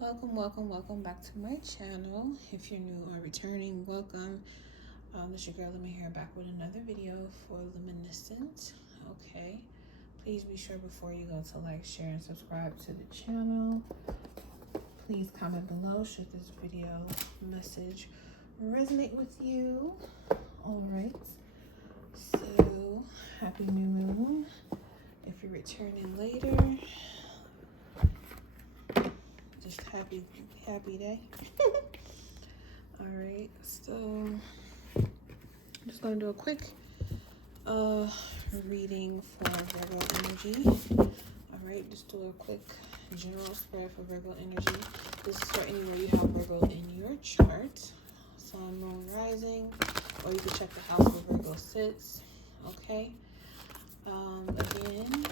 Welcome back to my channel. If you're new or returning, welcome. This is your girl Lemon here, back with another video for Luminescent. Okay, please be sure before you go to like, share, and subscribe to the channel. Please comment below should this video message resonate with you. All right, so happy new moon. If you're returning later, just happy day. All right, so I'm just gonna do a quick reading for Virgo energy. All right, just do a quick general spread for Virgo energy. This is for anywhere you have Virgo in your chart, sun, moon, rising, or you can check the house where Virgo sits. Okay, again,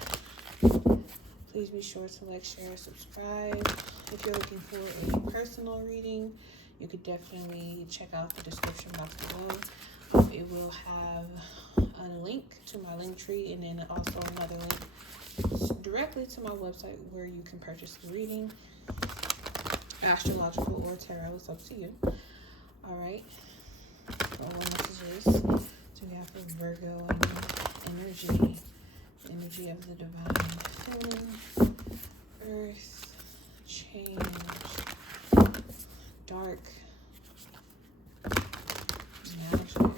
please be sure to like, share, subscribe. If you're looking for a personal reading, you could definitely check out the description box below. It will have a link to my link tree, and then also another link directly to my website where you can purchase the reading, astrological or tarot. It's up to you. All right. So what messages do we have for Virgo energy? Energy of the divine feminine, earth, change, dark, magic,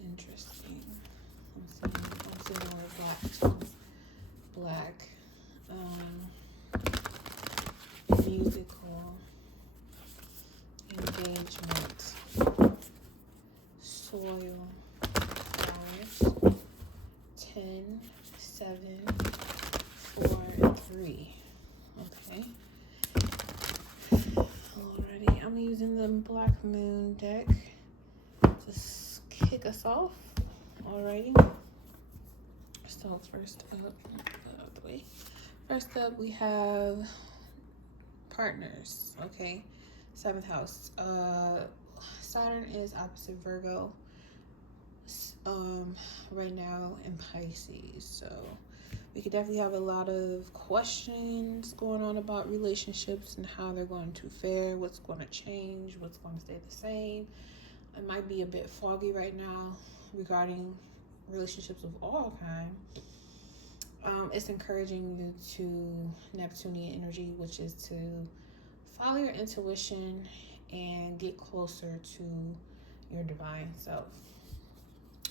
interesting. I'm seeing the word black too. Black, musical, engagement, soil, flowers, 10, 7, 4, and 3. Okay. Alrighty, I'm using the Black Moon deck to kick us off. Alrighty. So first up, we have partners. Okay, 7th house. Saturn is opposite Virgo right now in Pisces, so we could definitely have a lot of questions going on about relationships and how they're going to fare, what's going to change, what's going to stay the same. It might be a bit foggy right now regarding relationships of all kinds. It's encouraging you to Neptunian energy, which is to follow your intuition and get closer to your divine self.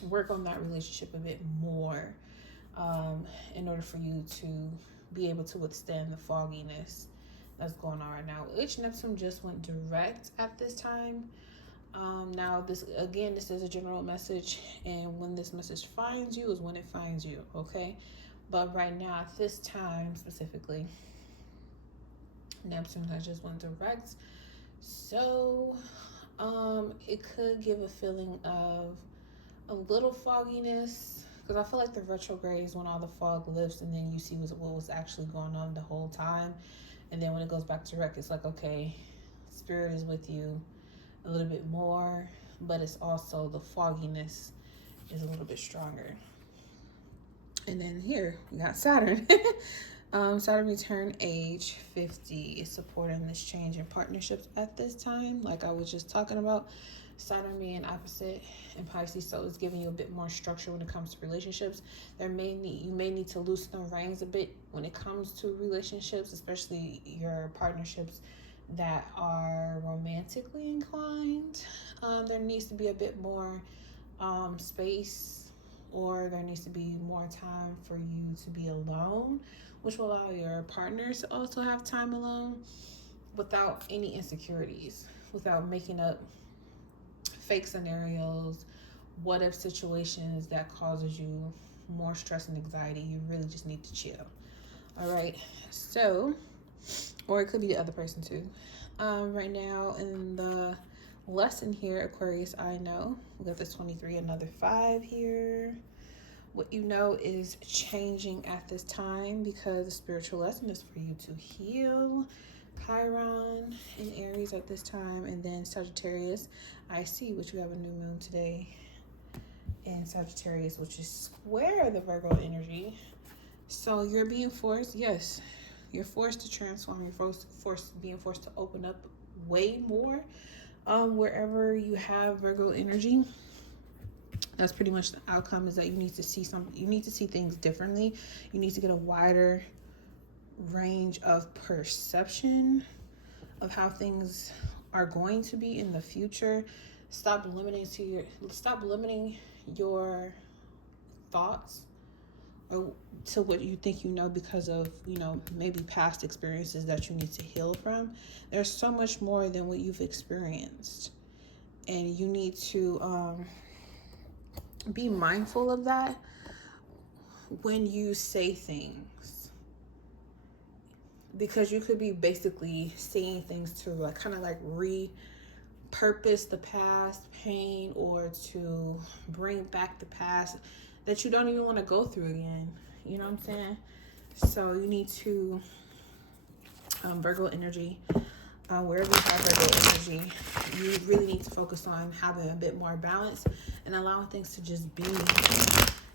Work on that relationship a bit more in order for you to be able to withstand the fogginess that's going on right now. Which Neptune just went direct at this time. Now this is a general message, and when this message finds you is when it finds you, okay? But right now at this time specifically, Neptune has just went direct, so it could give a feeling of a little fogginess, because I feel like the retrograde is when all the fog lifts and then you see what was actually going on the whole time, and then when it goes back to direct, it's like, okay, spirit is with you a little bit more, but it's also the fogginess is a little bit stronger. And then here we got Saturn. Saturn return age 50 is supporting this change in partnerships at this time, like I was just talking about. Saturn being opposite in Pisces, so it's giving you a bit more structure when it comes to relationships. You may need to loosen the reins a bit when it comes to relationships, especially your partnerships that are romantically inclined. There needs to be a bit more space, or there needs to be more time for you to be alone, which will allow your partners to also have time alone without any insecurities, without making up fake scenarios, what if situations that causes you more stress and anxiety. You really just need to chill. All right, so, or it could be the other person too. Right now in the lesson here, Aquarius, I know we got this 23, another 5 here. What you know is changing at this time, because the spiritual lesson is for you to heal. Chiron in Aries at this time, and then Sagittarius, I see, which we have a new moon today in Sagittarius, which is square the Virgo energy. So you're being forced, yes, You're forced to transform. You're being forced to open up way more. Wherever you have Virgo energy, that's pretty much the outcome, is that you need to see things differently. You need to get a wider range of perception of how things are going to be in the future. Stop limiting your thoughts or to what you think you know because of, maybe past experiences that you need to heal from. There's so much more than what you've experienced, and you need to be mindful of that when you say things, because you could be basically saying things to repurpose the past pain, or to bring back the past that you don't even want to go through again. You know what I'm saying? So you need to, Virgo energy, wherever you have Virgo energy, you really need to focus on having a bit more balance and allowing things to just be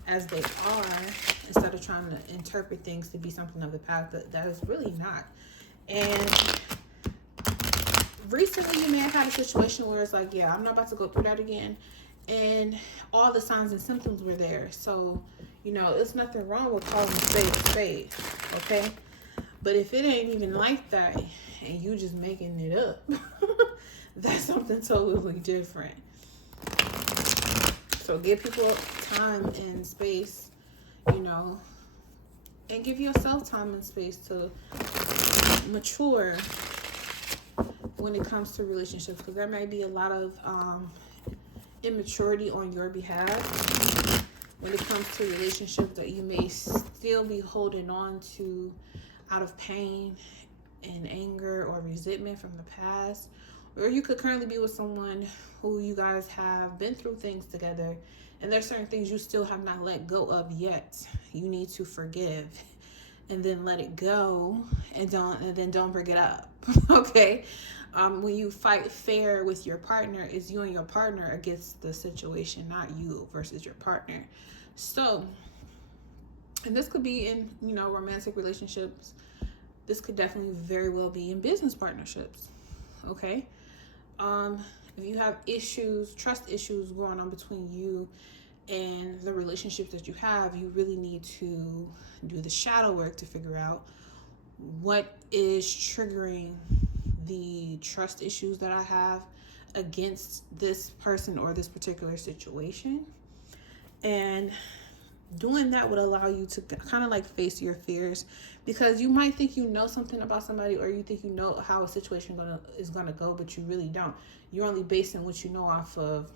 as they are, instead of trying to interpret things to be something of the past that is really not. And recently you may have had a situation where it's like, yeah, I'm not about to go through that again, and all the signs and symptoms were there. So, it's nothing wrong with calling spade, okay? But if it ain't even like that and you just making it up, that's something totally different. So give people time and space, and give yourself time and space to mature when it comes to relationships, because there may be a lot of immaturity on your behalf when it comes to relationships that you may still be holding on to out of pain and anger or resentment from the past. Or you could currently be with someone who you guys have been through things together, and there's certain things you still have not let go of yet. You need to forgive and then let it go, and then don't bring it up. Okay? When you fight fair with your partner, it's you and your partner against the situation, not you versus your partner. So, and this could be in, romantic relationships. This could definitely very well be in business partnerships. Okay? If you have trust issues going on between you and the relationships that you have, you really need to do the shadow work to figure out what is triggering the trust issues that I have against this person or this particular situation. And doing that would allow you to kind of face your fears, because you might think you know something about somebody, or you think you know how a situation is gonna go, but you really don't. You're only basing what you know off of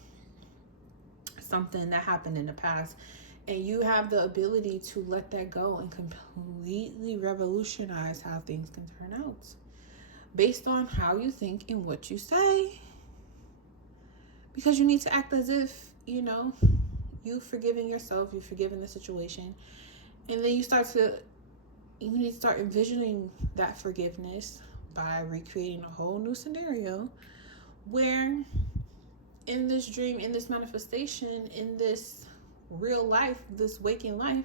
something that happened in the past, and you have the ability to let that go and completely revolutionize how things can turn out based on how you think and what you say. Because you need to act as if you've forgiven yourself, you've forgiven the situation, and then you need to start envisioning that forgiveness by recreating a whole new scenario where in this dream, in this manifestation, in this real life, this waking life,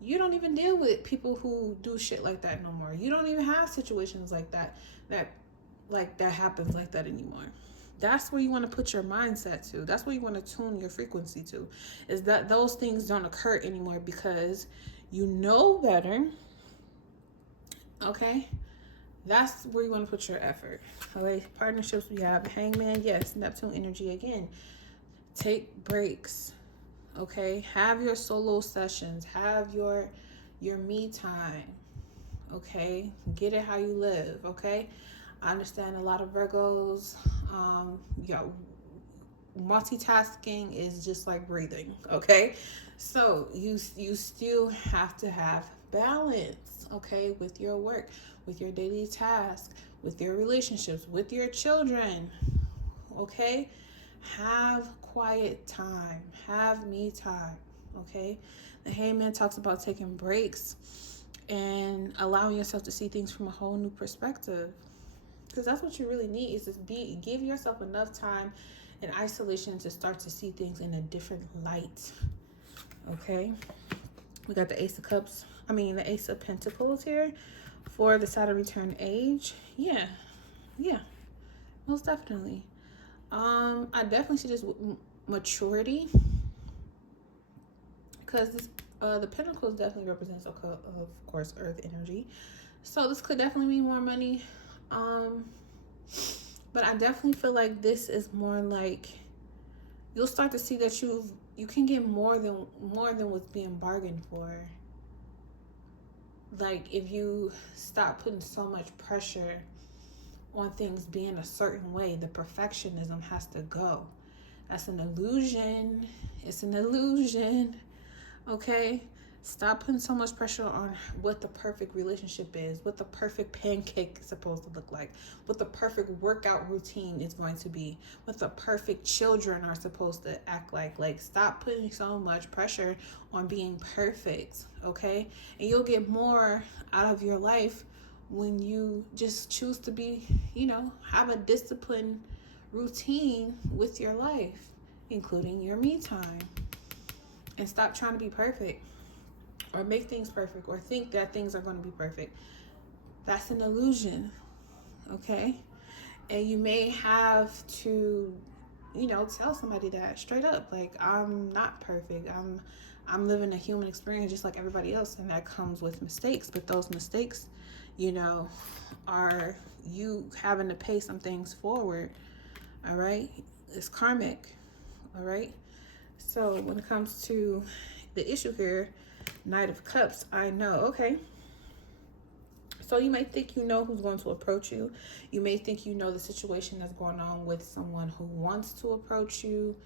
you don't even deal with people who do shit like that no more. You don't even have situations like that happens like that anymore. That's where you want to put your mindset to. That's where you want to tune your frequency to, is that those things don't occur anymore, because you know better. Okay? That's where you want to put your effort. Okay? Partnerships, we have Hangman. Yes, Neptune energy again. Take breaks. Okay? Have your solo sessions. Have your me time. Okay? Get it how you live. Okay? I understand a lot of Virgos, multitasking is just like breathing, okay? So you still have to have balance, okay, with your work, with your daily tasks, with your relationships, with your children, okay? Have quiet time, have me time, okay? The Hangman talks about taking breaks and allowing yourself to see things from a whole new perspective. Because that's what you really need, is to give yourself enough time in isolation to start to see things in a different light. Okay? We got the Ace of Pentacles here. For the Saturn return age, yeah, most definitely. I definitely see this with maturity, because this the Pentacles definitely represents, of course, Earth energy. So this could definitely mean more money. But I definitely feel like this is more like you'll start to see that you can get more than what's being bargained for. Like, if you stop putting so much pressure on things being a certain way, the perfectionism has to go. That's an illusion. It's an illusion. Okay? Stop putting so much pressure on what the perfect relationship is, what the perfect pancake is supposed to look like, what the perfect workout routine is going to be, what the perfect children are supposed to act like. Like, stop putting so much pressure on being perfect, okay? And you'll get more out of your life when you just choose to be, have a disciplined routine with your life, including your me time. And stop trying to be perfect, or make things perfect, or think that things are going to be perfect. That's an illusion, okay? And you may have to, tell somebody that straight up. Like, I'm not perfect. I'm living a human experience just like everybody else, and that comes with mistakes. But those mistakes, are you having to pay some things forward, all right? It's karmic, all right? So when it comes to the issue here, Knight of Cups, I know, okay. So you may think you know who's going to approach you. You may think you know the situation that's going on with someone who wants to approach you.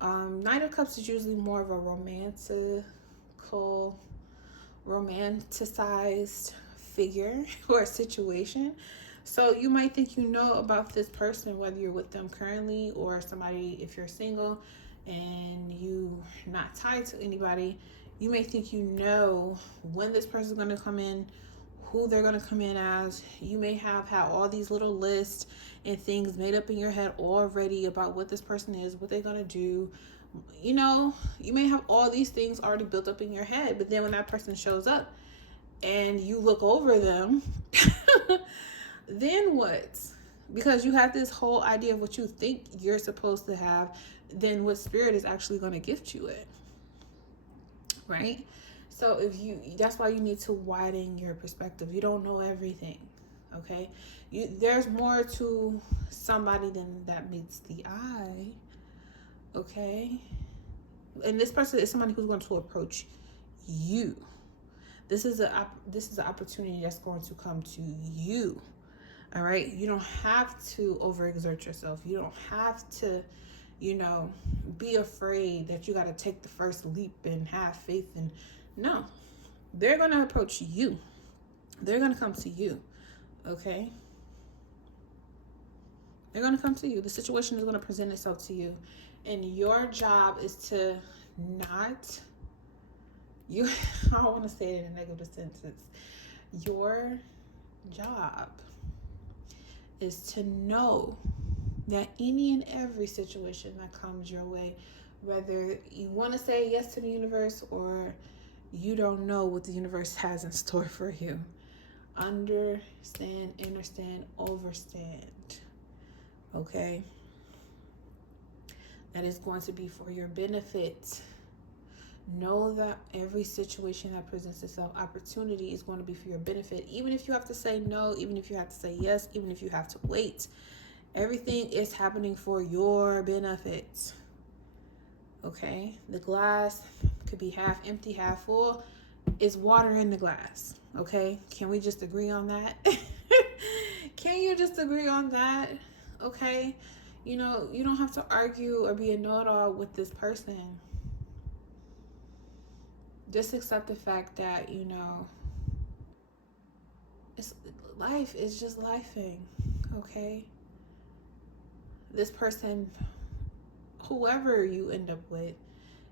Knight of Cups is usually more of a romanticized figure or situation. So you might think you know about this person, whether you're with them currently or somebody, if you're single and you're not tied to anybody. You may think you know when this person's going to come in, who they're going to come in as. You may have had all these little lists and things made up in your head already about what this person is, what they're going to do. You may have all these things already built up in your head, but then when that person shows up and you look over them, then what? Because you have this whole idea of what you think you're supposed to have, then what spirit is actually going to gift you it. Right? So that's why you need to widen your perspective. You don't know everything, okay? There's more to somebody than that meets the eye, okay? And this person is somebody who's going to approach you. This is an opportunity that's going to come to you, all right? You don't have to overexert yourself. You don't have to be afraid that you got to take the first leap and have faith. And no, they're going to approach you. They're going to come to you, okay? They're going to come to you. The situation is going to present itself to you. And your job is to not, I don't want to say it in a negative sentence. Your job is to know that any and every situation that comes your way, whether you want to say yes to the universe or you don't know what the universe has in store for you, understand, overstand, okay? That is going to be for your benefit. Know that every situation that presents itself, opportunity, is going to be for your benefit. Even if you have to say no, even if you have to say yes, even if you have to wait, everything is happening for your benefit. Okay? The glass could be half empty, half full. It's water in the glass. Okay? Can we just agree on that? Can you just agree on that? Okay? You don't have to argue or be a know-it-all with this person. Just accept the fact that, life is just lifing. Okay? This person, whoever you end up with,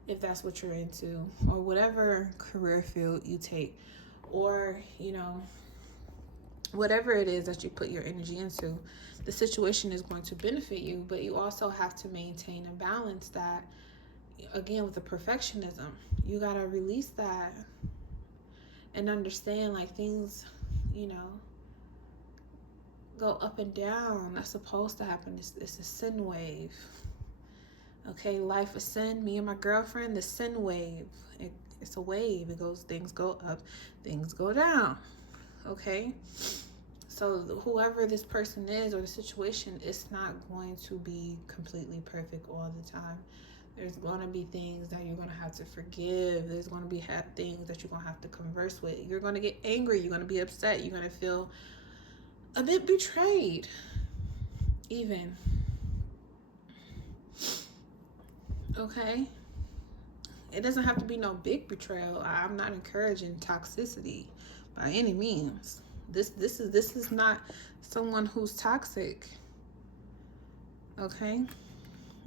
if that's what you're into, or whatever career field you take, or whatever it is that you put your energy into, the situation is going to benefit you. But you also have to maintain and balance that. Again, with the perfectionism, you gotta release that and understand, like, things, you know, go up and down. That's supposed to happen. It's a sin wave. Okay, life is sin. Me and my girlfriend, the sin wave. It's a wave. Things go up, things go down. Okay, so whoever this person is or the situation, it's not going to be completely perfect all the time. There's going to be things that you're going to have to forgive. There's going to be things that you're going to have to converse with. You're going to get angry. You're going to be upset. You're going to feel a bit betrayed, even. Okay? It doesn't have to be no big betrayal. I'm not encouraging toxicity by any means. This is not someone who's toxic. Okay?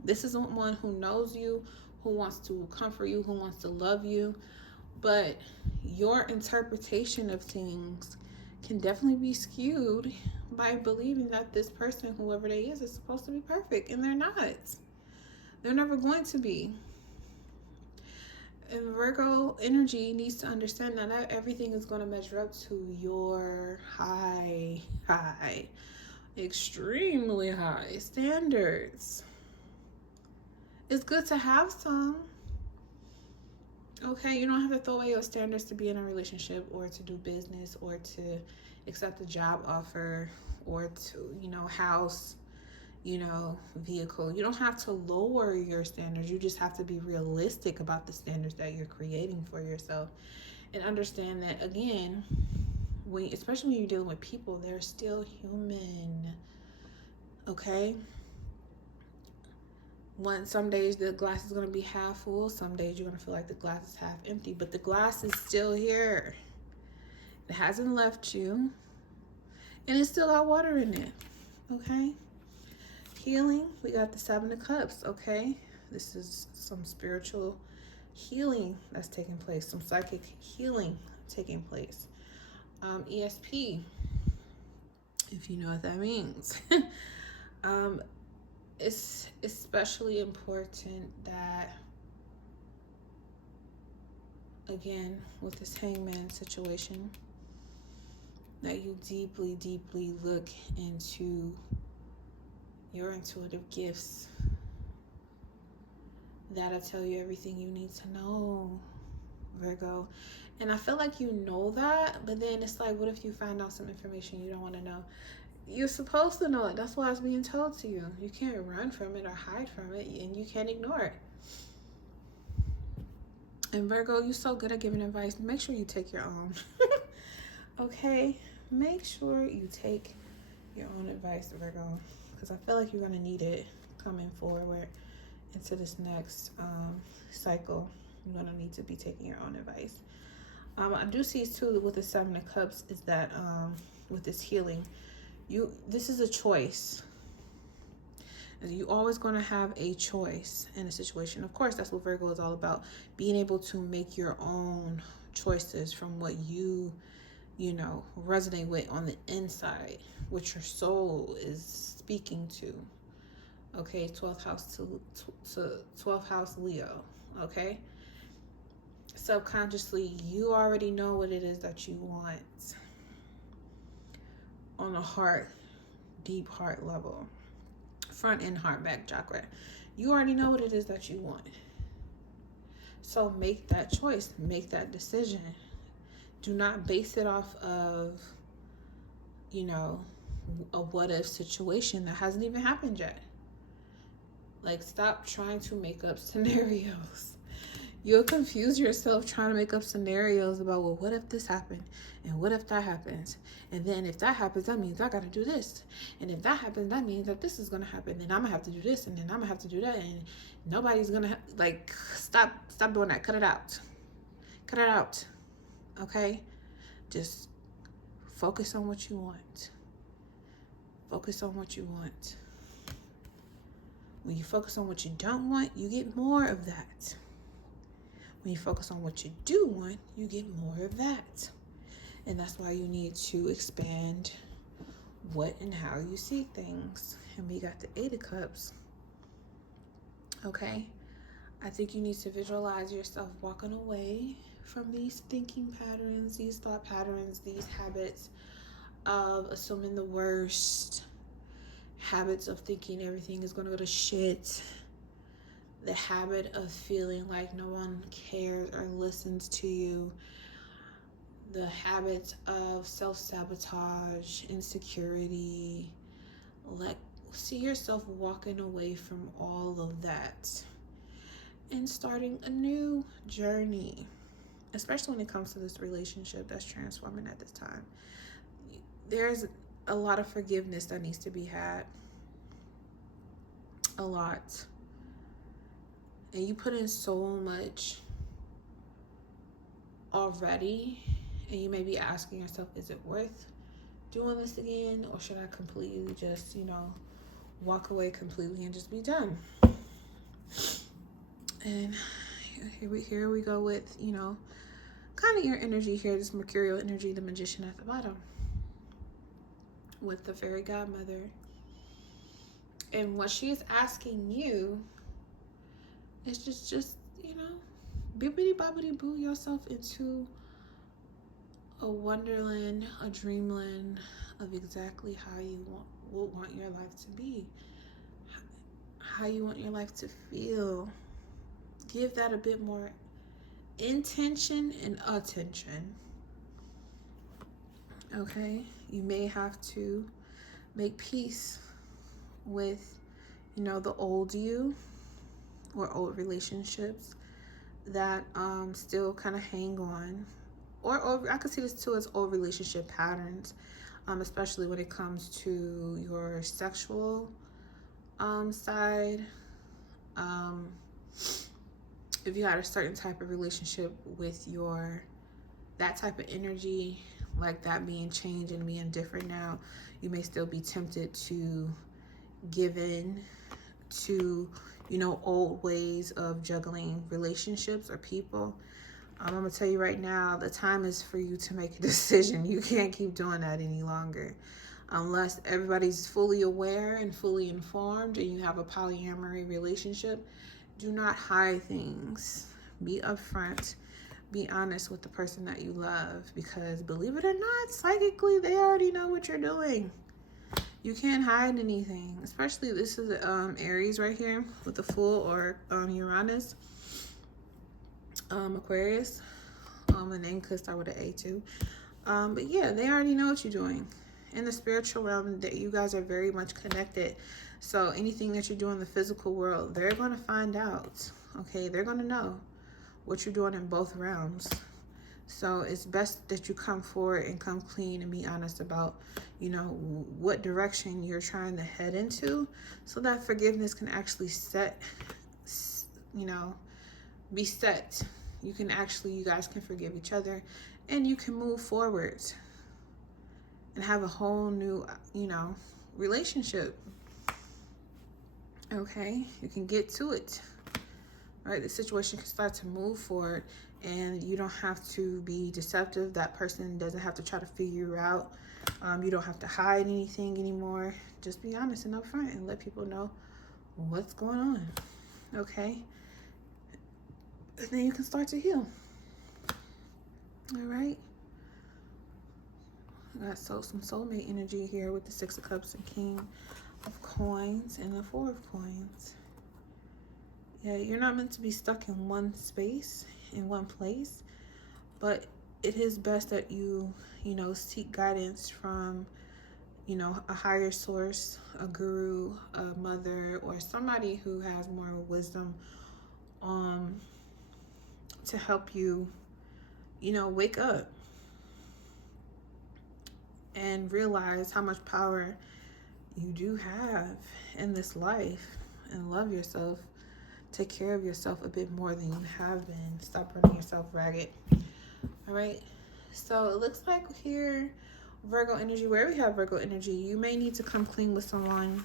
This is someone who knows you, who wants to comfort you, who wants to love you. But your interpretation of things can definitely be skewed by believing that this person, whoever they is supposed to be perfect. And they're not. They're never going to be. And Virgo energy needs to understand that not everything is going to measure up to your high, extremely high standards. It's good to have some. Okay, you don't have to throw away your standards to be in a relationship or to do business or to accept a job offer or to, house, vehicle. You don't have to lower your standards. You just have to be realistic about the standards that you're creating for yourself and understand that, again, especially when you're dealing with people, they're still human. Okay? Some days the glass is going to be half full. Some days you're going to feel like the glass is half empty. But the glass is still here. It hasn't left you. And it's still got water in it. Okay? Healing. We got the 7 of Cups. Okay? This is some spiritual healing that's taking place. Some psychic healing taking place. ESP. If you know what that means. It's especially important that, again, with this hangman situation, that you deeply, deeply look into your intuitive gifts. That'll tell you everything you need to know, Virgo. And I feel like you know that, but then it's like, what if you find out some information you don't want to know? You're supposed to know it. That's why it's being told to you. You can't run from it or hide from it, and you can't ignore it. And Virgo, you're so good at giving advice. Make sure you take your own. Okay? Make sure you take your own advice, Virgo, because I feel like you're going to need it coming forward into this next cycle. You're going to need to be taking your own advice. I do see, too, with the 7 of Cups, is that with this healing, this is a choice. You're always going to have a choice in a situation. Of course, that's what Virgo is all about. Being able to make your own choices from what you resonate with on the inside, what your soul is speaking to. Okay, 12th house to 12th house Leo. Okay, subconsciously, you already know what it is that you want on a heart, deep heart level, front and heart, back chakra. You already know what it is that you want. So make that choice, make that decision. Do not base it off of, a what if situation that hasn't even happened yet. Like, stop trying to make up scenarios. You'll confuse yourself trying to make up scenarios about, well, what if this happened? And what if that happens? And then if that happens, that means I got to do this. And if that happens, that means that this is going to happen. Then I'm going to have to do this. And then I'm going to have to do that. And nobody's going to, stop doing that. Cut it out. Cut it out. Okay? Just focus on what you want. Focus on what you want. When you focus on what you don't want, you get more of that. When you focus on what you do want, you get more of that. And that's why you need to expand what and how you see things. And we got the 8 of Cups. Okay? I think you need to visualize yourself walking away from these thinking patterns, these thought patterns, these habits of assuming the worst, habits of thinking everything is going to go to shit, the habit of feeling like no one cares or listens to you, the habit of self-sabotage, insecurity. Like, see yourself walking away from all of that and starting a new journey, especially when it comes to this relationship that's transforming at this time. There's a lot of forgiveness that needs to be had. A lot. And you put in so much already, and you may be asking yourself, is it worth doing this again, or should I completely just, walk away completely and just be done? And here we go with, kind of your energy here, this mercurial energy, the magician at the bottom, with the fairy godmother. And what she is asking you is just bibbidi bobbidi boo yourself into a wonderland, a dreamland of exactly how you want your life to be, how you want your life to feel. Give that a bit more intention and attention. Okay, you may have to make peace with, the old you or old relationships that still kind of hang on, or I could see this too as old relationship patterns, especially when it comes to your sexual side. If you had a certain type of relationship with that type of energy, like that being changed and being different now, you may still be tempted to give in to, old ways of juggling relationships or people. I'm going to tell you right now, the time is for you to make a decision. You can't keep doing that any longer. Unless everybody's fully aware and fully informed and you have a polyamory relationship, do not hide things. Be upfront. Be honest with the person that you love, because believe it or not, psychically, they already know what you're doing. You can't hide anything, especially this is Aries right here with the Fool, or Uranus, Aquarius. The name could start with an A too. But yeah, they already know what you're doing. In the spiritual realm, that you guys are very much connected. So anything that you do in the physical world, they're going to find out. Okay, they're going to know what you're doing in both realms. So it's best that you come forward and come clean and be honest about, what direction you're trying to head into, so that forgiveness can actually be set. You guys can forgive each other, and you can move forward and have a whole new, relationship. Okay, you can get to it. All right, the situation can start to move forward, and you don't have to be deceptive. That person doesn't have to try to figure you out. You don't have to hide anything anymore. Just be honest and upfront and let people know what's going on. Okay, and then you can start to heal. All right. I got some soulmate energy here with the Six of Cups and King of Coins and the Four of Coins. Yeah, you're not meant to be stuck in one space, in one place, but it is best that you seek guidance from, a higher source, a guru, a mother, or somebody who has more wisdom, to help you, wake up and realize how much power you do have in this life, and love yourself. Take care of yourself a bit more than you have been. Stop running yourself ragged. All right. So it looks like here, Virgo energy, where we have Virgo energy, you may need to come clean with someone.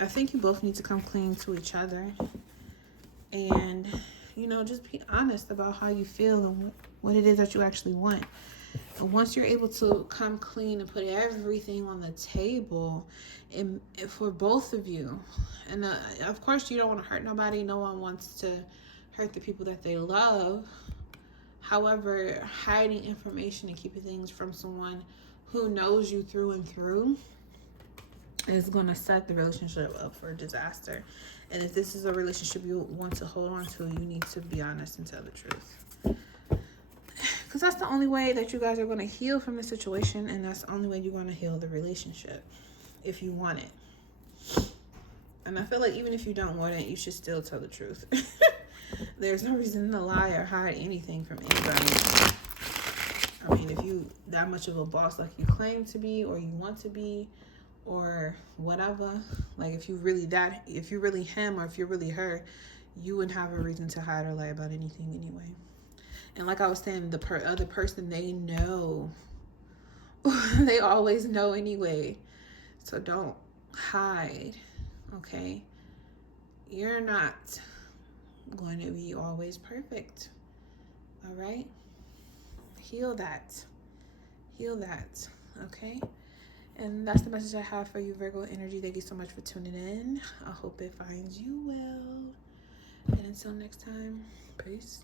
I think you both need to come clean to each other. And, just be honest about how you feel and what it is that you actually want. And once you're able to come clean and put everything on the table, and for both of you, and of course you don't want to hurt nobody. No one wants to hurt the people that they love. However, hiding information and keeping things from someone who knows you through and through is going to set the relationship up for disaster. And if this is a relationship you want to hold on to, you need to be honest and tell the truth. Because that's the only way that you guys are going to heal from the situation. And that's the only way you're going to heal the relationship. If you want it. And I feel like even if you don't want it, you should still tell the truth. There's no reason to lie or hide anything from anybody. I mean, if you that much of a boss like you claim to be or you want to be or whatever, like if you really him or if you're really her, you wouldn't have a reason to hide or lie about anything anyway. And like I was saying, the other person, they know. They always know anyway. So don't hide, okay? You're not going to be always perfect, all right? Heal that, okay? And that's the message I have for you, Virgo energy. Thank you so much for tuning in. I hope it finds you well. And until next time, peace.